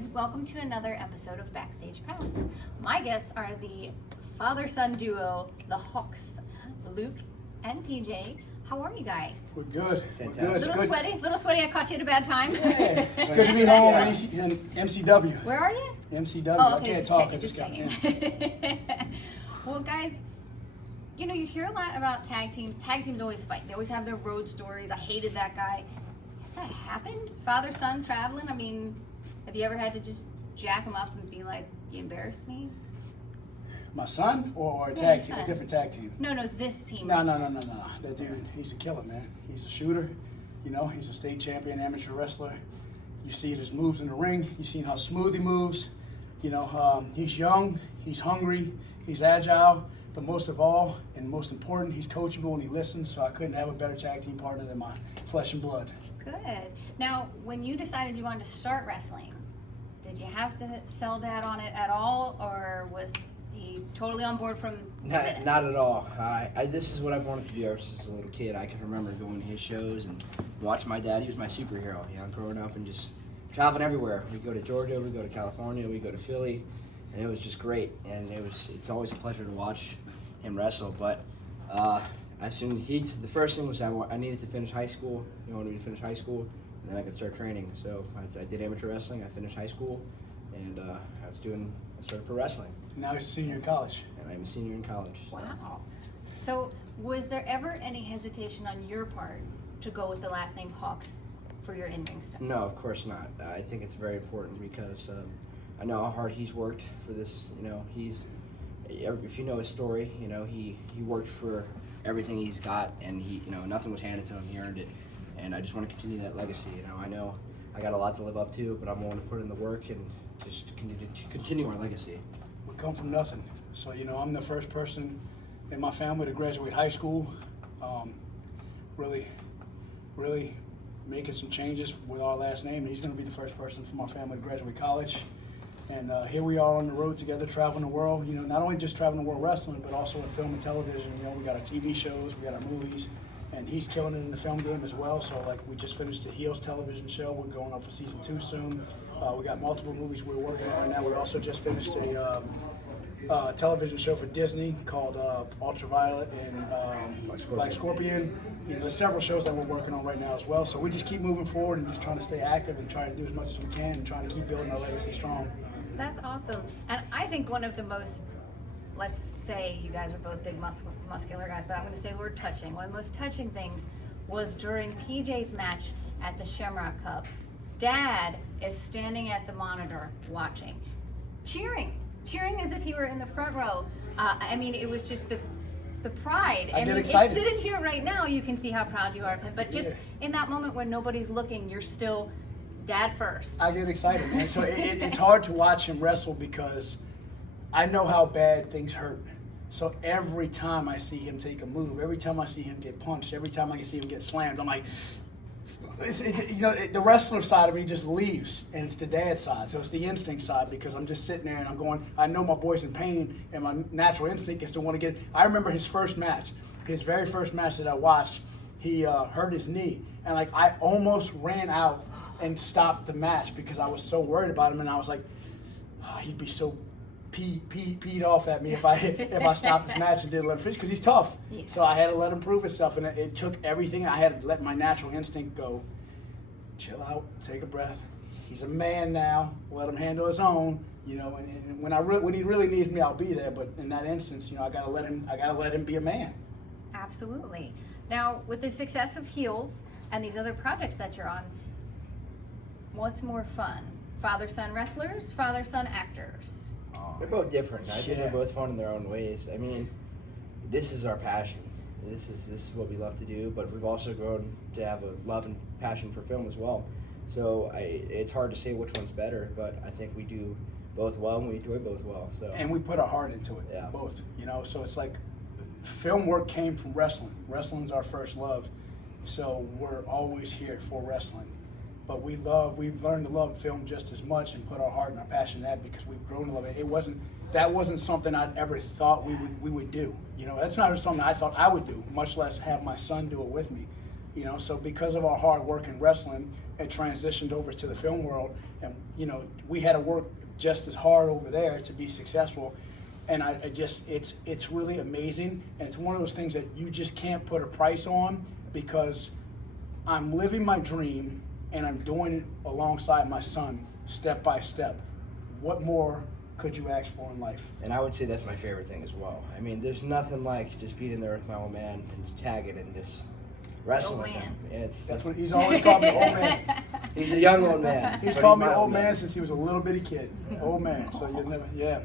friends, welcome to another episode of Backstage Pass. My guests are the father-son duo, the Hawks, Luke and PJ. How are you guys? We're good. Fantastic. We're good. Little sweaty. I caught you at a bad time. Yeah, it's good to be home in MCW. Where are you? MCW. Oh, I okay, can't talk. I just just got checking. in. Well, guys, you know, you hear a lot about tag teams. Tag teams always fight. They always have their road stories. I hated that guy. Has that happened? Father-son traveling? I mean, have you ever had to just jack him up and be like, you embarrassed me? My son or a Yeah, tag your team, son. a different tag team? No, this team. No. That dude, he's a killer, man. He's a shooter. You know, he's a state champion amateur wrestler. You see his moves in the ring. You see how smooth he moves. You know, he's young, he's hungry, he's agile, but most of all, and most important, he's coachable and he listens, so I couldn't have a better tag team partner than my flesh and blood. Good. Now, when you decided you wanted to start wrestling, did you have to sell Dad on it at all, or was he totally on board from the minute? Not at all. This is what I've wanted to do ever since a little kid. I can remember going to his shows and watching my dad. He was my superhero, you know, growing up and just traveling everywhere. We go to Georgia, we go to California, we go to Philly, and it was just great. And it's always a pleasure to watch him wrestle. But the first thing was I needed to finish high school. He wanted me to finish high school, and then I could start training. So I did amateur wrestling. I finished high school, and I started pro wrestling. Now he's a senior in college. And I'm a senior in college. Wow. So, was there ever any hesitation on your part to go with the last name Hawks for your in-ring stuff? No, of course not. I think it's very important because I know how hard he's worked for this. You know, if you know his story, you know, he worked for everything he's got, and nothing was handed to him. He earned it, and I just want to continue that legacy. You know, I know I got a lot to live up to, but I'm willing to put in the work and just continue our legacy. We come from nothing. So, you know, I'm the first person in my family to graduate high school. Really making some changes with our last name. He's going to be the first person from our family to graduate college. And here we are on the road together, traveling the world. You know, not only just traveling the world wrestling, but also in film and television. You know, we got our TV shows, we got our movies, and he's killing it in the film game as well. So, like, we just finished the Heels television show. We're going up for season 2 soon. We got multiple movies we're working on right now. We also just finished a television show for Disney called Ultraviolet and Black Scorpion. You know, there's several shows that we're working on right now as well. So we just keep moving forward and just trying to stay active and trying to do as much as we can and trying to keep building our legacy strong. That's awesome. And I think one of the most, let's say you guys are both big muscular guys, but I'm going to say the word touching. One of the most touching things was during PJ's match at the Shamrock Cup. Dad is standing at the monitor watching, cheering as if he were in the front row. I mean, it was just the pride. I get mean, excited. It's sitting here right now, you can see how proud you are of him. But just in that moment when nobody's looking, you're still Dad first. I get excited, man. So it's hard to watch him wrestle because I know how bad things hurt. So every time I see him take a move, every time I see him get punched, every time I see him get slammed, I'm like, the wrestler side of me just leaves, and it's the dad side. So it's the instinct side because I'm just sitting there and I'm going, I know my boy's in pain, and my natural instinct is to want to get. I remember his very first match that I watched, he hurt his knee, and like I almost ran out and stopped the match because I was so worried about him, and I was like, oh, he'd be so peed off at me if I stopped this match and didn't let him finish because he's tough. Yeah. So I had to let him prove himself, and it took everything. I had to let my natural instinct go. Chill out, take a breath. He's a man now. Let him handle his own. You know, and when he really needs me, I'll be there. But in that instance, you know, I gotta let him be a man. Absolutely. Now, with the success of Heels and these other projects that you're on, what's more fun? Father-son wrestlers, father-son actors? They're both different. I think they're both fun in their own ways. I mean, this is our passion. This is what we love to do, but we've also grown to have a love and passion for film as well. So it's hard to say which one's better, but I think we do both well and we enjoy both well. So And we put our heart into it, both. You know, so it's like film work came from wrestling. Wrestling's our first love, so we're always here for wrestling. But we've learned to love film just as much and put our heart and our passion in that because we've grown to love it. That wasn't something I'd ever thought we would do. You know, that's not something I thought I would do, much less have my son do it with me. You know, so because of our hard work in wrestling, it transitioned over to the film world, and you know, we had to work just as hard over there to be successful. And I just, it's really amazing, and it's one of those things that you just can't put a price on, because I'm living my dream and I'm doing it alongside my son, step by step. What more could you ask for in life? And I would say that's my favorite thing as well. I mean, there's nothing like just being in there with my old man and just tagging and just wrestling Old with him. man. That's what he's always called me, old man. He's a young old man. He's but called me my old man since he was a little bitty kid. Old man. So you never, yeah.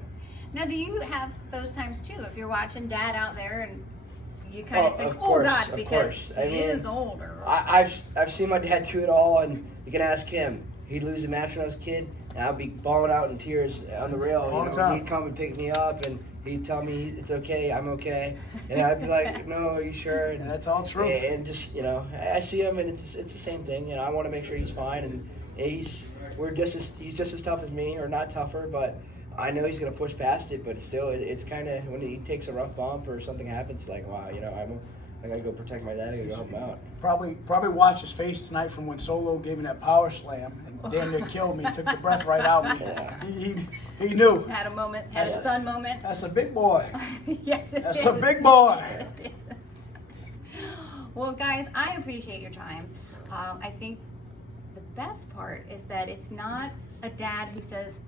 Now, do you have those times too? If you're watching Dad out there and you kind of Oh, think, of oh course, God, of because course. I he mean, is older. I've seen my dad do it all, and you can ask him. He'd lose a match when I was a kid, and I'd be bawling out in tears on the rail. All the time. He'd come and pick me up, and he'd tell me it's okay, I'm okay, and I'd be like, no, are you sure? And that's all true. And just I see him, and it's the same thing. I want to make sure he's fine, and he's just as tough as me, or not tougher, but I know he's gonna push past it. But still, it's kind of when he takes a rough bump or something happens, like wow, I gotta go protect my dad. I gotta go help him out. Probably watch his face tonight from when Solo gave me that power slam and damn near killed me. Took the breath right out of me. He knew. Had a moment, had a son moment. That's a big boy. Yes, it That's is. a big boy. Well, guys, I appreciate your time. I think the best part is that it's not a dad who says,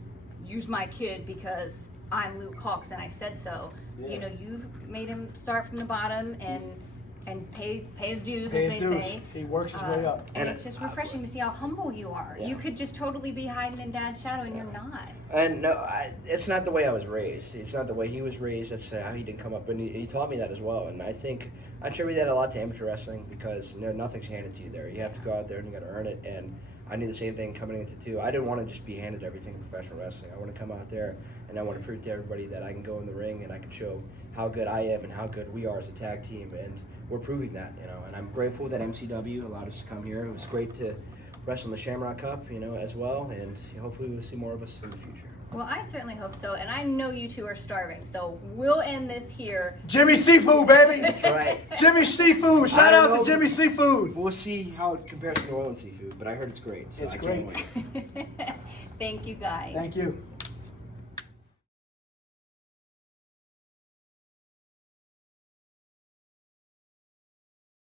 use my kid because I'm Luke Hawx and I said so. Yeah. You know, you've made him start from the bottom and pay his dues, Pay as his they dues. say. He works his way up. And it's just refreshing to see how humble you are. Yeah. You could just totally be hiding in Dad's shadow, and you're not. And no, it's not the way I was raised. It's not the way he was raised. That's how he didn't come up. And he taught me that as well. And I think I attribute that a lot to amateur wrestling because nothing's handed to you there. You have to go out there and you got to earn it. And I knew the same thing coming into too. I didn't want to just be handed everything in professional wrestling. I want to come out there and I want to prove to everybody that I can go in the ring and I can show how good I am and how good we are as a tag team. And we're proving that, And I'm grateful that MCW allowed us to come here. It was great to wrestle in the Shamrock Cup, as well. And hopefully we'll see more of us in the future. Well, I certainly hope so, and I know you two are starving, so we'll end this here. Jimmy Seafood, baby. That's right. Jimmy Seafood. Shout out to Jimmy Seafood. We'll see how it compares to New Orleans seafood, but I heard it's great. So It's I can't great. wait. Thank you, guys. Thank you.